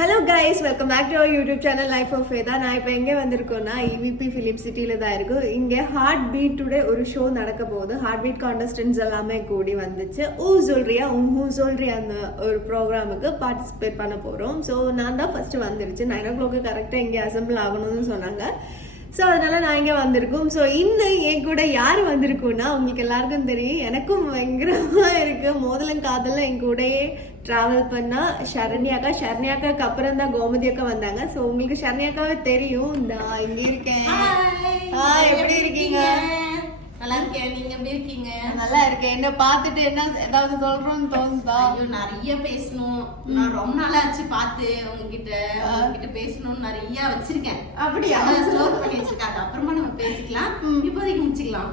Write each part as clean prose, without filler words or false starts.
Hello guys, welcome back to our YouTube channel life of Veda. நான் இப்போ எங்கே வந்திருக்கோன்னா EVP film சிட்டியில் தான் இருக்கும். இங்கே ஹார்ட் பீட் டுடே ஒரு ஷோ நடக்க போகுது. ஹார்ட் பீட் கான்டெஸ்டன்ட்ஸ் எல்லாமே கூடி வந்துச்சு. சொல்றியா சொல்றியா அந்த ஒரு ப்ரோக்ராமுக்கு பார்ட்டிசிபேட் பண்ண போகிறோம். ஸோ நான் தான் ஃபஸ்ட்டு வந்துருச்சு. 9 o'clock கரெக்டாக இங்கே அசம்பிள் ஆகணும்னு சொன்னாங்க. ஸோ அதனால் நான் இங்கே வந்திருக்கோம். ஸோ இன்னும் என் கூட யார் வந்திருக்கோன்னா உங்களுக்கு எல்லாருக்கும் தெரியும், எனக்கும் பயங்கரமாக இருக்குது. மோதலும் காதலும் என் கூடயே ட்ராவல் பண்ணால் ஷரண்யாக்காக்கு அப்புறம் தான் கோமதி அக்கா வந்தாங்க. ஸோ உங்களுக்கு ஷரண்யாக்காவே தெரியும். நான் இங்கே இருக்கேன். எப்படி இருக்கீங்க? நல்லா இருக்கேன். நீங்க எப்படி இருக்கீங்க? நல்லா இருக்கேன். என்ன பார்த்துட்டு என்ன ஏதாவது சொல்றோம்னு தோணுதா? ஐயோ, நிறைய பேசணும். நான் ரொம்ப நாளா ஆச்சு பார்த்து உங்ககிட்ட பேசணும்னு நிறைய வச்சிருக்கேன். அப்படியா? ஸ்டோர் பண்ணி வச்சிருக்கேன். அப்புறமா நம்ம பேசிக்கலாம். இப்போதைக்கு முடிச்சுக்கலாம்.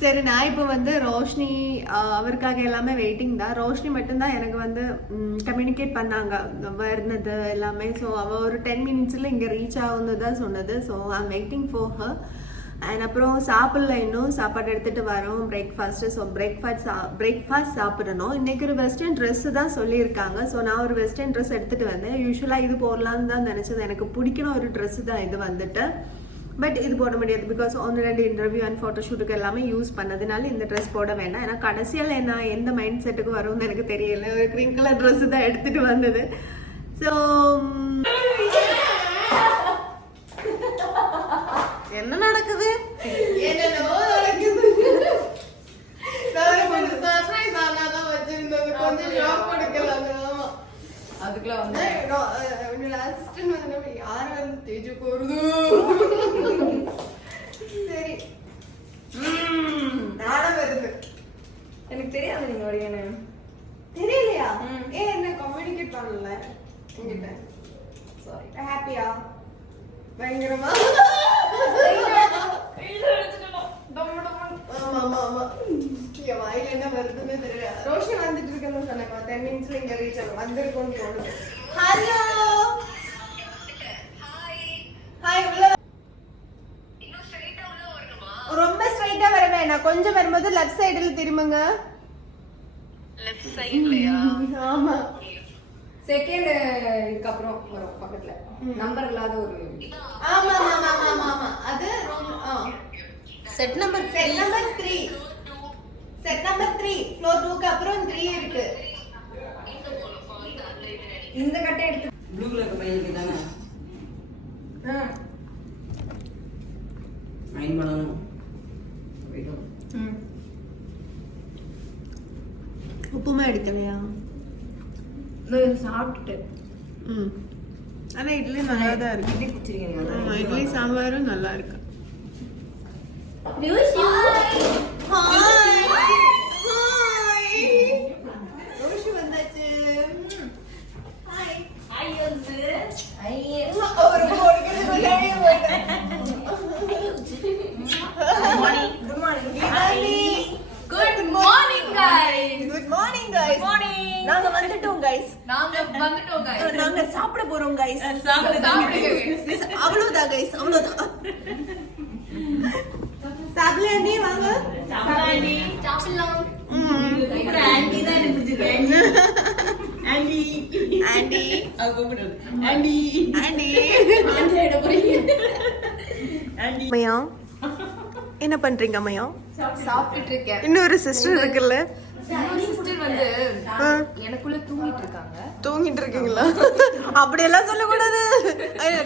சரி, நான் இப்போ வந்து ரோஷினி அவருக்காக எல்லாமே வெயிட்டிங் தான். ரோஷினி மட்டும்தான் எனக்கு வந்து கம்யூனிகேட் பண்ணாங்க வருனது எல்லாமே. ஸோ அவள் ஒரு 10 minutesல இங்கே ரீச் ஆகுன்னு தான் சொன்னது. So I'm waiting for her. And அப்புறம் சாப்பிடல, இன்னும் சாப்பாடு எடுத்துகிட்டு வரோம் பிரேக்ஃபாஸ்ட்டு. ஸோ பிரேக்ஃபாஸ்ட் சாப்பிடணும். இன்றைக்கி ஒரு வெஸ்டர்ன் ட்ரெஸ்ஸு தான் சொல்லியிருக்காங்க. ஸோ நான் ஒரு வெஸ்டர்ன் ட்ரெஸ் எடுத்துகிட்டு வந்தேன். யூஸ்வலாக இது போடலான்னு தான் நினச்சது. எனக்கு பிடிக்கிற ஒரு ட்ரெஸ்ஸு தான் இது வந்துட்டு. பட் இது போட முடியாது, பிகாஸ் 1-2 இன்டர்வியூ அண்ட் ஃபோட்டோஷூட்டுக்கு எல்லாமே யூஸ் பண்ணதுனால இந்த ட்ரெஸ் போட வேண்டாம். ஏன்னா கடைசியில் நான் எந்த மைண்ட் செட்டுக்கு வரும்னு எனக்கு தெரியல. ஒரு க்ரீன் கலர் ட்ரெஸ்ஸு தான் எடுத்துகிட்டு வந்தது. ஸோ என்ன நடக்குது? அதுக்குள்ள வந்து யாரு வந்து தேஜு போறது? சரி, நானும் வருது. எனக்கு தெரியாது நீங்க வரீங்கன்னு. தெரியலையா? என்ன கம்யூனிகேட் பண்ணல உங்ககிட்ட? சாரி. ஹாப்பியா? பயங்கரமா வாயில என்ன வருதுன்னு தெரியல. ரோஷி வந்துட்டு இருக்குன்னு சொன்னாங்க. 10 minutesல இங்க ரீச் ஆகும். வந்திருக்கோன்னு தோணுது. Hello, hi. உள்ள ரொம்ப ஸ்ட்ரைட்டா வர வேணாம், கொஞ்சம் வரும்போது லெஃப்ட் சைடுல திரும்புங்க. லெஃப்ட் சைடுலயா? ஆமா, செகண்ட் இதுக்கு அப்புறம் வரும் பக்கத்துல நம்பர் இல்லாத ஒரு. ஆமா ஆமா ஆமா ஆமா, அது set number 3. Set number 3 floor 2க்கு அப்புறம் 3 இருக்கு. இந்த கட்டை எடுத்து ப்ளூ கலர் பையன் தானே அயன் பண்ணனும். உப்புமா எடுக்கலையா? சாப்பிட்டுட்டு. ஆனா இட்லி நல்லா தான் இருக்கு. இட்லி குடிச்சிருக்கீங்க? ஆமா, இட்லி சாம்பாரும் நல்லா இருக்கு. ரோஷி வந்தாச்சு. ஹாய் ஹாய் யோசு. ஹாய். ஒரு போடுறது முன்னாடியே போயிட்டேன். Good morning. Good morning. Good morning guys. Good morning guys. நாங்க வந்துட்டோம் गाइस. நாங்க சாப்பிட போறோம் गाइस. அவ்வளவுதான் गाइस, அவ்வளவுதான். சாப்பிடலாம், நீ வாங்க. சாப்பிடலாம். ஒரு ஆண்டி தான் எனக்கு பிடிச்சிருக்கு. ஆண்டி ஆண்டி அது கூப்பிடுறது. ஆண்டி ஆண்டி ஆண்டி ஆயிட போறீங்க. ஆண்டி அம்மையா, என்ன பண்றீங்க அம்மையா? சாப்பிட்டுட்டு இருக்கேன். இன்னொரு சிஸ்டர் இருக்குல்ல, சிஸ்டர் வந்து எனக்குள்ள தூங்கிட்டு இருக்காங்க. தூங்கிட்டு இருக்கீங்களா? அப்படியெல்லாம் சொல்லக்கூடாது.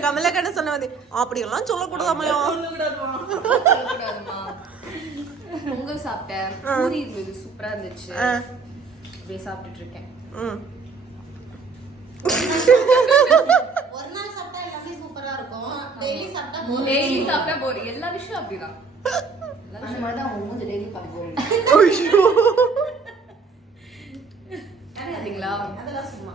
கமலக்கண்ண சொன்ன வந்து அப்படியெல்லாம் சொல்லக்கூடாது அம்மையா. சொல்லக்கூடாதுமா. பொங்கல் சாப்பிட்டேன். பூரி இருந்தது, சூப்பரா இருந்துச்சு. அப்படியே சாப்பிட்டுட்டு இருக்கேன். ஒரு நாள் சாப்பிட்டா எல்லாமே சூப்பரா இருக்கும். டெய்லி சாப்பிட்டா போறீங்க. எல்லா விஷயம் அப்படிதான். எல்லா விஷயம் மாதிரி தான் அவங்க டெய்லி பார்ப்போம். அதீங்களா? அதெல்லாம் சும்மா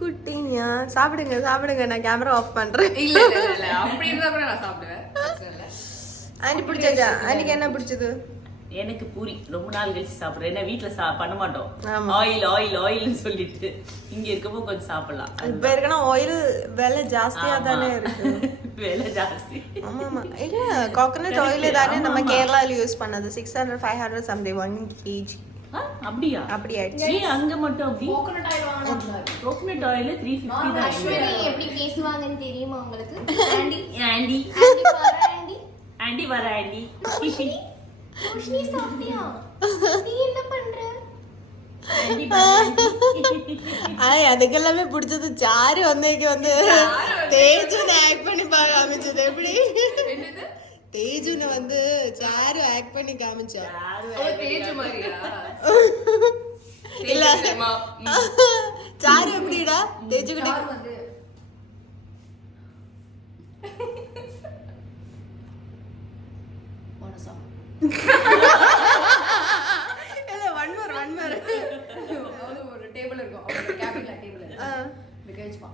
குட்டியா சாப்பிடுங்க சாப்பிடுங்க, நான் கேமரா ஆஃப் பண்றேன். இல்ல அப்படி இருந்தா கூட நான் சாப்பிடுவேன். ஆண்டி பிடிச்சதா? ஆண்டிக்கு என்ன பிடிச்சது? எனக்கு பூரி ரொம்ப நாள் கழிச்சு சாப்பிடுறேன். ஏன்னா வீட்டுல பண்ண மாட்டோம். ஆமா. ஆயில் சொல்லிட்டு இங்க இருக்கப்போ கொஞ்சம் சாப்பிடலாம். இப்ப இருக்கனா ஆயில் விலை ஜாஸ்தியா தானே இருக்கு. விலை ஜாஸ்தி. ஆமா ஆமா, இல்ல கோகனட் ஆயில் தானே நம்ம கேரளால யூஸ் பண்ணது. 600 500 சம்திங் 1 kg. அப்படியா? அப்படி ஆயிடுச்சு. ஏன் அங்க மட்டும் அப்படி? கோகனட் ஆயில் வாங்கணும். கோகனட் ஆயில் 350 தான். அஸ்வினி எப்படி பேசுவாங்கன்னு தெரியுமா உங்களுக்கு? ஆண்டி ஆண்டி ஆண்டி வர ஆண்டி ஆண்டி வர ஆண்டி. ரோஷினி சாப்பிட்டியா? நீ என்ன பண்ற? ஆண்டி வர ஆண்டி. அதுக்கெல்லாமே பிடிச்சது சாரு வந்தேக்கு வந்து தேஜுன்னு ஆக்ட் பண்ணி காமிச்சது. எப்படி தேஜுன்னு வந்து சாரு ஆக்ட் பண்ணி காமிச்சா இல்ல சாரு எப்படிடா தேஜு கிட்ட இல்ல ஒன் மோர் ஒரு டேபிள் இருக்கும். அவங்க கேபின்ல டேபிள் இருக்கு. விகேஜ்பா.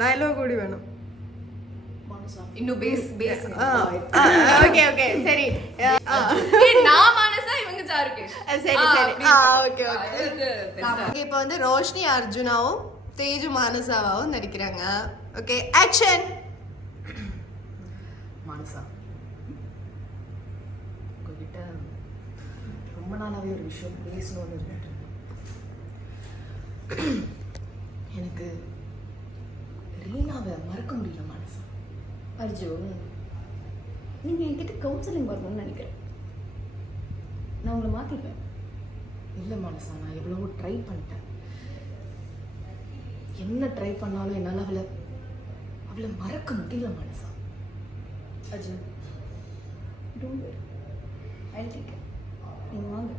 டயலாக் கூடி வேணும். இன்னும் பேஸ் ஓகே ஓகே சரி நான் மானசா இவங்க சாருகேஷ். சரி சரி ஓகே ஓகே. இப்போ வந்து ரோஷினி அர்ஜுனாவும் தேஜு மானசாவும் நடிக்கிறாங்க. Okay action. மானசா, உங்ககிட்ட ரொம்ப நாளாவே ஒரு விஷயம் பேசணும்னு இருந்துட்டு எனக்கு ரீனாவை மறக்க முடியல மானசா. அர்ஜுன், நீங்கள் என்கிட்ட கவுன்சிலிங் வரணும்னு நினைக்கிறேன். நான் உங்களை மாற்றிப்பேன். இல்லை மானசா, நான் எவ்வளவோ ட்ரை பண்ணிட்டேன். என்ன ட்ரை பண்ணாலும் என்னால் அவளை மறக்க முடியல Manasa. Arjun, don't worry, I take care. நீங்கள் வாங்க.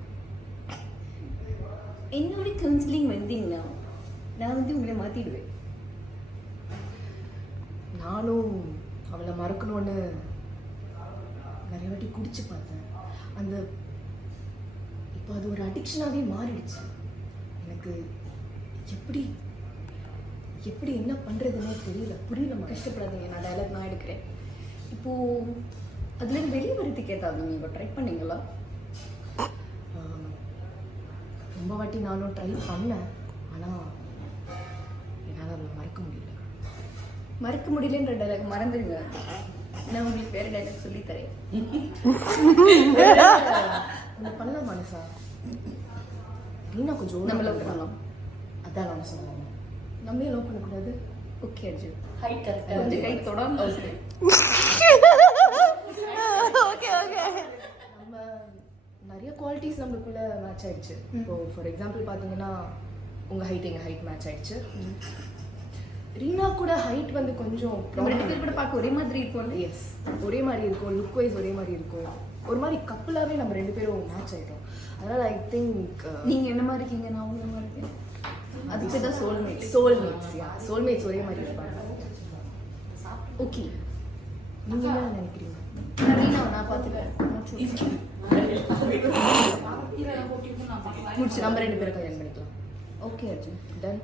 என்னோட கவுன்சிலிங் வந்தீங்கன்னா நான் வந்து உங்களை மாற்றிடுவேன். நானும் அவளை மறக்கணும்னு நிறைய வாட்டி குடிச்சு பார்த்தேன். இப்போ அது ஒரு அடிக்ஷனாகவே மாறிடுச்சு. எனக்கு எப்படி என்ன பண்ணுறதுன்னே புரியல. கஷ்டப்படாதீங்க, நான் டயலாக் நான் எடுக்கிறேன். இப்போது அதுலேருந்து வெளியே வரதுக்கு ஏதாவது நீங்கள் ட்ரை பண்ணீங்களா? ரொம்ப வாட்டி நானும் ட்ரை பண்ணேன். ஆனால் என்னால் அவளை மறக்க முடியல. மறக்க முடியலன்ற டைலாக் மறந்துடுங்க. நான் உங்களுக்கு வேறு டைலாக் சொல்லித்தரேன். பண்ணலாம் மனசா. ரீனா கொஞ்சம் நம்ம லவ் பண்ணலாம். அதான் நான் சொன்னேன். நம்ம லவ் பண்ணக்கூடாது. ஓகே அர்ஜுன், ஹைட் கரெக்டாக வந்து கை தொடாம ஓகே ஓகே. நம்ம நிறைய குவாலிட்டிஸ் நம்மளுக்குள்ள மேட்ச் ஆயிடுச்சு. இப்போ ஃபார் எக்ஸாம்பிள் பார்த்தீங்கன்னா உங்கள் ஹைட் எங்கள் ஹைட் மேட்ச் ஆயிடுச்சு. ரீனா கூட ஹைட் வந்து கொஞ்சம் நம்ம ரெண்டு பேர் கூட பார்க்க ஒரே மாதிரி இருக்கும். எஸ், ஒரே மாதிரி இருக்கும். லுக் வைஸ் ஒரே மாதிரி இருக்கும். ஒரு மாதிரி கப்புளாகவே நம்ம ரெண்டு பேரும் மேட்ச் ஆகிட்டோம். அதனால் ஐ திங்க் நீங்கள் என்ன மாதிரி இருக்கீங்க, நான் உங்களை மாதிரி இருக்கேன். அதுக்கு தான் சோல்மேட்ஸ் ஒரே மாதிரி இருப்பாங்க. ஓகே, நீங்கள் என்ன நினைக்கிறீங்க? நான் பார்த்துக்கிறேன். முடிச்சு நம்ம ரெண்டு பேரும் கல்யாணம் பண்ணிக்கலாம். Okay Arjun, done.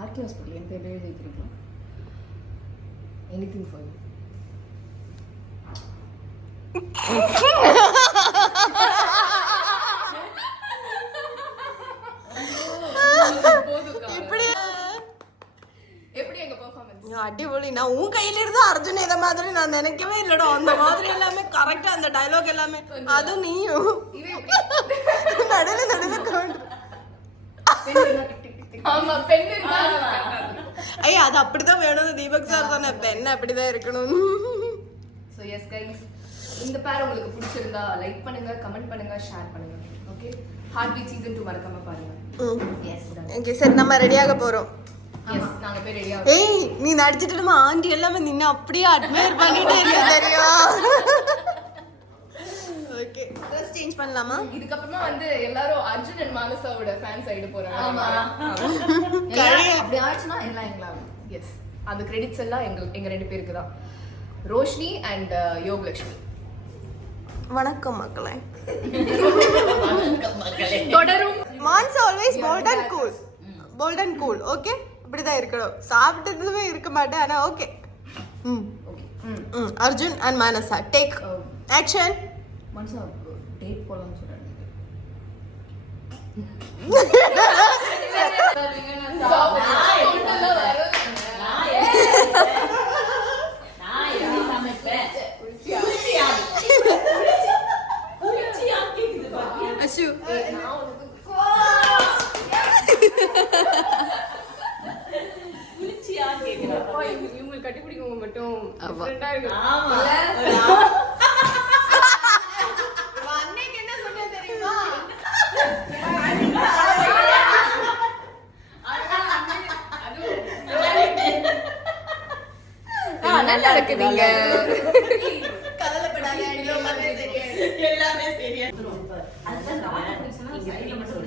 RK hospital என் பேர் எழுதி வைக்கிறீங்களா? Anything for you. எப்படி எங்க பெர்ஃபார்மன்ஸ்? அடிபொலி. நான் உன் கையில இருந்து அர்ஜுன் இதை மாதிரி நான் நினைக்கவே இல்லடா. அந்த மாதிரி எல்லாமே கரெக்டா, அந்த டயலாக் எல்லாமே. அது நீயும் நடுவில் ஆமா, பெண் ஐயா அது அப்படிதான் வேணும். தீபக் சார் தானே, பெண் அப்படிதான் இருக்கணும். ஸோ எஸ் கைஸ், இந்த பேர் உங்களுக்கு பிடிச்சிருந்தா லைக் பண்ணுங்க, கமெண்ட் பண்ணுங்க, ஷேர் பண்ணுங்க. ஓகே, ஹார்ட் பீட் சீசன் 2 மறக்காம பாருங்க. எஸ் ஓகே சரி, நம்ம ரெடியாக போறோம். எஸ், நாங்க போய் ரெடியா. ஏய், நீ நடிச்சிட்டு நம்ம ஆண்டி எல்லாமே நின்று அப்படியே அட்மையர் பண்ணிட்டே இருக்க தெரியுமா? ஓகே, ட்ரெஸ் சேஞ்ச் பண்ணலாமா? இதுக்கப்புறமா வந்து எல்லாரும் அர்ஜுன் அண்ட் மானசாவோட ஃபேன்ஸ் ஆயிட போறாங்க. ஆமா, அப்படி ஆச்சுன்னா எல்லாம் எங்களால. எஸ், அந்த கிரெடிட்ஸ் எல்லாம் எங்க ரெண்டு பேருக்கு தான். ரோஷினி அண்ட் யோகலட்சுமி. வணக்கம் மக்களே. தொடரும். மான்ஸ் always bold and cool. Okay, இப்படிதான் இருக்கணும். சாப்பிட்டதுமே இருக்க மாட்டேன், ஆனா okay. Arjun and Manasa, take action. மனுஷா டேட் போகலான்னு சொல்கிறேன். நான் எப்படி சமைப்பேன்? அஷு நான் உனக்கு குளிச்சியா கேக்குறா. இவங்க கட்டிப்பிடிக்கவங்க மட்டும் ஆமா. different-ஆ இருக்கு. ஆமா. அன்னைக்கு என்ன சொன்ன தெரியுமா? என்ன நடக்குதுங்க? கவலைப்படாத, எல்லாமே சரியாயிடும். எல்லாமே சரியா இருக்கும். அதுதான் நீங்க சைடுல மட்டும்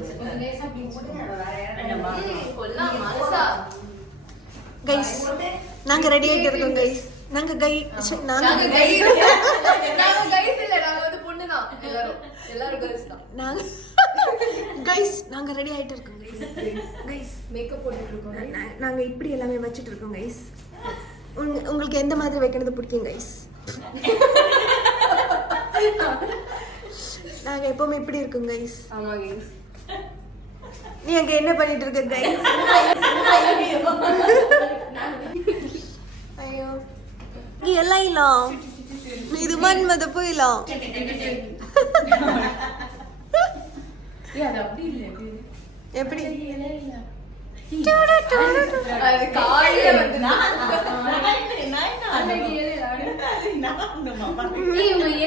கொல்லாம் மனசா. கைஸ் நாங்க ரெடி ஆயிட்டு இருக்கோம் கைஸ். நாங்க guys இல்ல, நாங்க வந்து பொண்ணுதான். எல்லாரும் girls தான். நாங்க ரெடி ஆயிட்டு இருக்கோம் கைஸ். மேக்கப் போட்டுட்டு இருக்கோம். நாங்க இப்படி எல்லாமே வச்சிட்டு இருக்கோம் கைஸ். உங்களுக்கு எந்த மாதிரி வைக்கிறது பிடிக்கும் கைஸ்? நாங்க எப்பவுமே இப்படி இருக்கோம் கைஸ். ஆமா guys. நீ அங்க என்ன பண்ணிட்டு இருக்க கைஸ்? ஐயோ நீ எல்லாம் இல்ல இது மன்மத போயிலாம். அது அப்படி இல்ல. எப்படி அது காலையில வந்து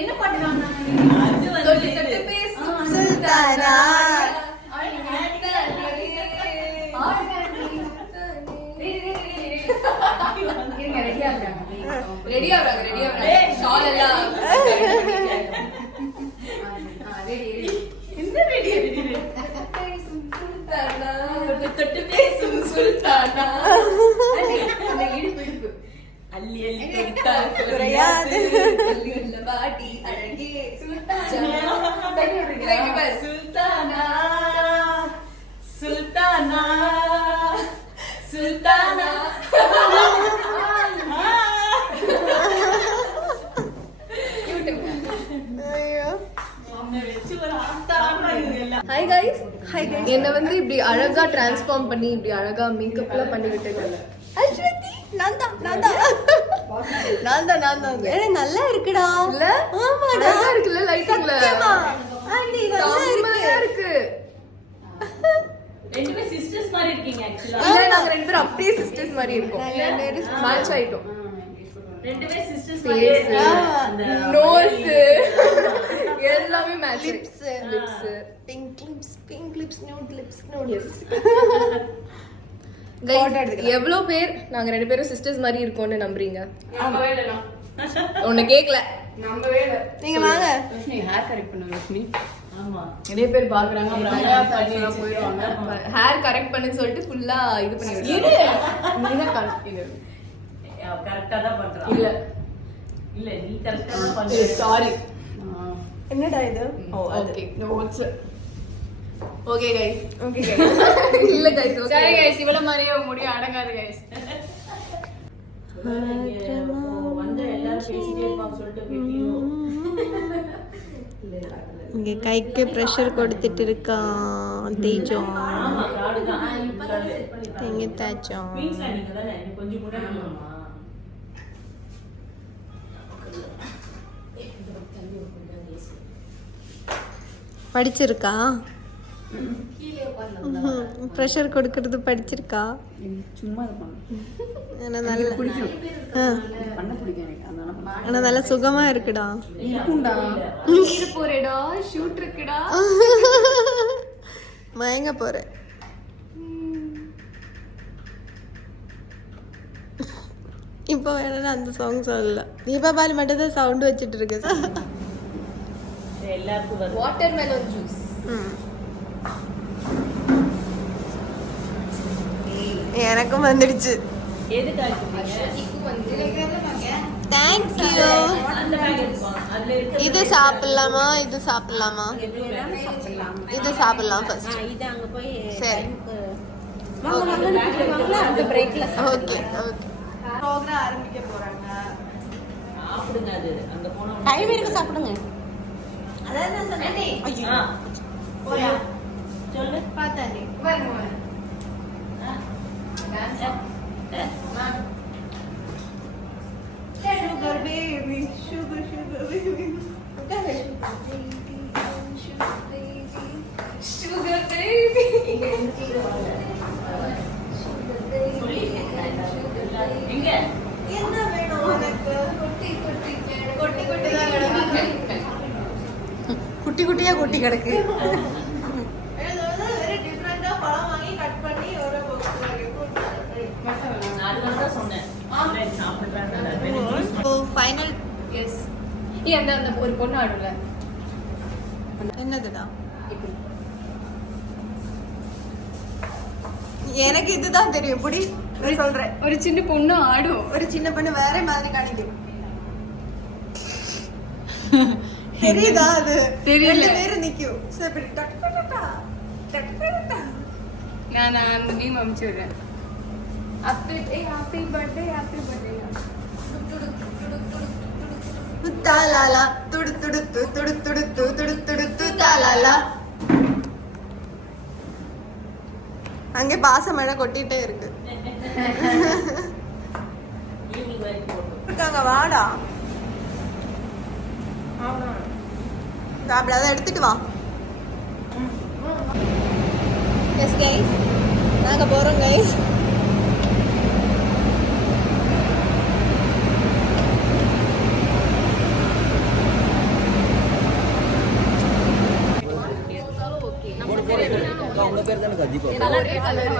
என்ன பாடுறாங்க? அது தொட்டு வந்து தொட்டு பேசும் சுல்தானா. ரெடி ஆகுறாங்க ஷால் எல்லாம் இந்த வீடியோ தொட்டு பேசும் சுல்தானா. அந்த இடுப்பு இடுப்பு அள்ளி அள்ளி கொடுத்தால் குறையாது. உள்ள பாட்டி அழகே சுல்தானா. சுல்தானா சுல்தானா சுல்தானா. ஐயோ ஹாய் கைஸ். என்ன வந்து இப்படி அழகா டிரான்ஸ்ஃபார்ம் பண்ணி இப்படி அழகா மேக்கப்லாம் பண்ணி விட்டுருக்காங்க. அஸ்வதி நான் தான் ஏய் நல்லா இருக்குடா. இல்ல ஆமாடா அழகா இருக்குல்ல லைட்டிங்ல. சத்தியமா ஆண்டி நல்லா செம்மையா இருக்கு. இருக்கு. ரெண்டு பேரும் சிஸ்டர்ஸ் மாதிரி இருக்கீங்க ஆக்சுவலா. இல்ல நாங்க ரெண்டு பேரும் அப்படியே சிஸ்டர்ஸ் மாதிரி இருக்கோம். நாங்க ரெண்டு பேரும் மேட்ச் ஆயிட்டோம். ரெண்டு பேரும் சிஸ்டர்ஸ் Face, மாதிரி அந்த நோஸ் எல்லாமே match. Lips pink lips nude lips எவ்வளவு பேர் நாங்க ரெண்டு பேரும் சிஸ்டர்ஸ் மாதிரி இருக்கோம்னு நம்புறீங்க? உன்னை கேக்கல. நீங்க வாங்க. ஹேர் கரெக்ட் பண்ண லட்சுமி. ஆமா நிறைய பேர் பாக்குறாங்க அப்புறம் போயிடுவாங்க. ஹேர் கரெக்ட் பண்ணுன்னு சொல்லிட்டு ஃபுல்லா இது பண்ணி விடுறாங்க. கரெக்ட்டா தான் பண்றா. இல்ல இல்ல நீ கரெக்ட்டா தான் பண்ற. சாரி. என்னடா இது? Okay notes. Okay guys. Okay இல்ல गाइस. சரி गाइस, இவ்வளவு மாதிரியே முடிய அடங்காது गाइस. வந்து எல்லாரும் பேசிட்டே இருப்பாங்க சொல்லிட்டு வீடியோ. இங்க கைக்கு பிரஷர் கொடுத்துட்டு இருக்கான் தேஜம். ஆமா கார்டு தான். தேங்க தாச்சம். மீன்ஸ்ல நீங்க தானே கொஞ்சம் கூட இல்லமா. படிச்சிருக்கா? ப்ரெஷர் கொடுக்கறது படிச்சிருக்கா? சும்மா இருப்பாங்க. ஆனா நல்ல பிடிக்கும் பண்ண பிடிக்கும் எனக்கு. அதனால ஆனா நல்ல சுகமா இருக்குடா. இருக்கும்டா. இது போறேடா, ஷூட் இருக்குடா. மயங்க போறேன். இப்போ வேணா அந்த சாங் சொல்லல. தீபாவளி மட்டும் தான் சவுண்ட் வச்சிட்டு இருக்கு. எல்லாருக்கும் வரும். Watermelon juice. எனக்கும் வந்துடுச்சு. எது காய்க்குறீங்க? Thank you. அந்த பேக் இருக்கும். அதுல இருக்கு. இது சாப்பிடலாமா? இது சாப்பிடலாமா? இது சாப்பிடலாம் ஃபர்ஸ்ட். இது அங்க போய் சரி அந்த பிரேக்ல ஓகே ஓகே. ப்ரோகிராம் ஆரம்பிக்க போறாங்க. சாப்பிடுங்க அது. அங்க போனா டைம் இருக்கு சாப்பிடுங்க. அதான் நான் சொன்னேன். ஆ. போயா சொல்லு. பாத்தாண்டி வருங்க. Sugar baby, sugar baby. எங்க என்ன வேணும் உனக்கு? குட்டி குட்டி குட்டி குட்டி தான் குட்டி குட்டியா கொட்டி கிடக்கு. வெரி டிஃப்ரெண்டா பழம் வாங்கி கட் பண்ணி ஒரு அதுதான் சொன்னேன் சாப்பிடுறேன். ஃபைனல் எஸ் அந்த அந்த ஒரு பொண்ணு ஆடுல என்னதுடா? எனக்கு இதுதான் தெரியும். புடி நான் சொல்றேன். ஒரு சின்ன பொண்ணு ஆடும். ஒரு சின்ன பொண்ணு வேற மாதிரி காணிக்கும். தெரியுதா? அது தெரியல. ரெண்டு பேரும் நிக்கும். சரி இப்படி டக் டக் டக் டக் டக் டக். நான் அந்த meme அனுப்பிச்சுடுறேன். Happy birthday தாலாலா Tudu Tudu து துடு துடு து துடு துடு து தாலாலா. அங்கே பாச மழை கொட்டிட்டே இருக்கு. இருக்காங்க வாடா. அப்படி அதை எடுத்துட்டு வா. எஸ் கைஸ், நாங்க போறோம் கைஸ். உங்க பேர் தானே கஜிப்பா? ஒரே கலர்.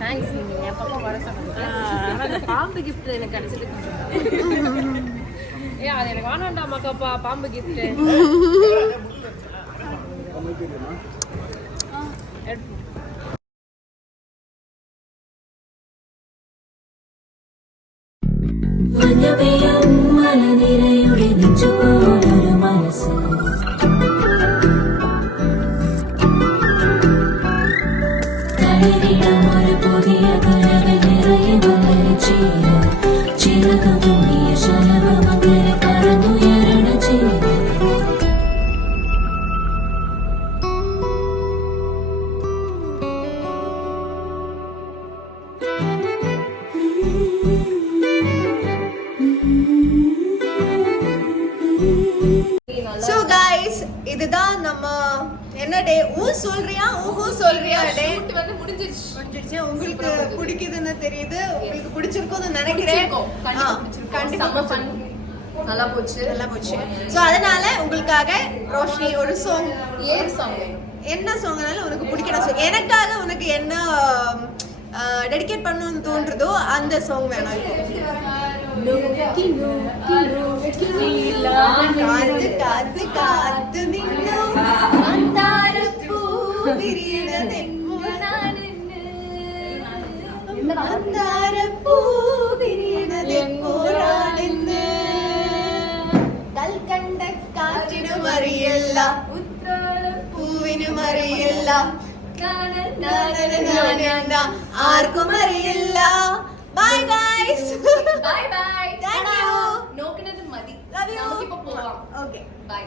தேங்க்ஸ் என் பாப்பா வர சொன்னாங்க அந்த பாம்பு கிஃப்ட் எனக்கு கிடைச்சது ஏ அது எனக்கு வேணாண்டா மக்கப்பா பாம்பு கிஃப்ட் മലനിരയുടെ നെഞ്ചുപോലൊരു മനസ്സ് തളിരിടം ഒരു പുതിയ കനവ് നിറയെ വന്നൊരു ചിറകുമുങ്ങിയ ശലഭമങ്ങനെ പറന്നുയരണ ചെയ്ത് ஸோ கைஸ் இதுதான் நம்ம என்ன டே ஊ சொல்றியா ஊஹூ சொல்றியா டே வந்து முடிஞ்சிருச்சு உங்களுக்கு பிடிக்குதுன்னு தெரியுது உங்களுக்கு பிடிச்சிருக்கும்னு நினைக்கிறேன் கண்டிப்பா நல்லா போச்சு ஸோ அதனால உங்களுக்காக ரோஷினி ஒரு சாங் ஏர் சாங் என்ன சாங்னாலும் உனக்கு பிடிக்கிற சாங் எனக்காக உனக்கு என்ன டெடிகேட் பண்ணணும்னு தோன்றதோ அந்த சாங் வேணும் காத்து காத்து காத்து நின்னும் மந்தாரப்பூ മന്ദാരപ്പൂ വിരിയണതെപ്പോഴാണെന്ന് കൽക്കണ്ട കാറ്റിനും അറിയില്ല പൂവിനും അറിയില്ല ആർക്കും അറിയില്ല bye guys bye bye thank you നോക്കുന്നത് മതി ലവ് യു നമുക്കിപ്പോ പോവാം ഓക്കേ ബൈ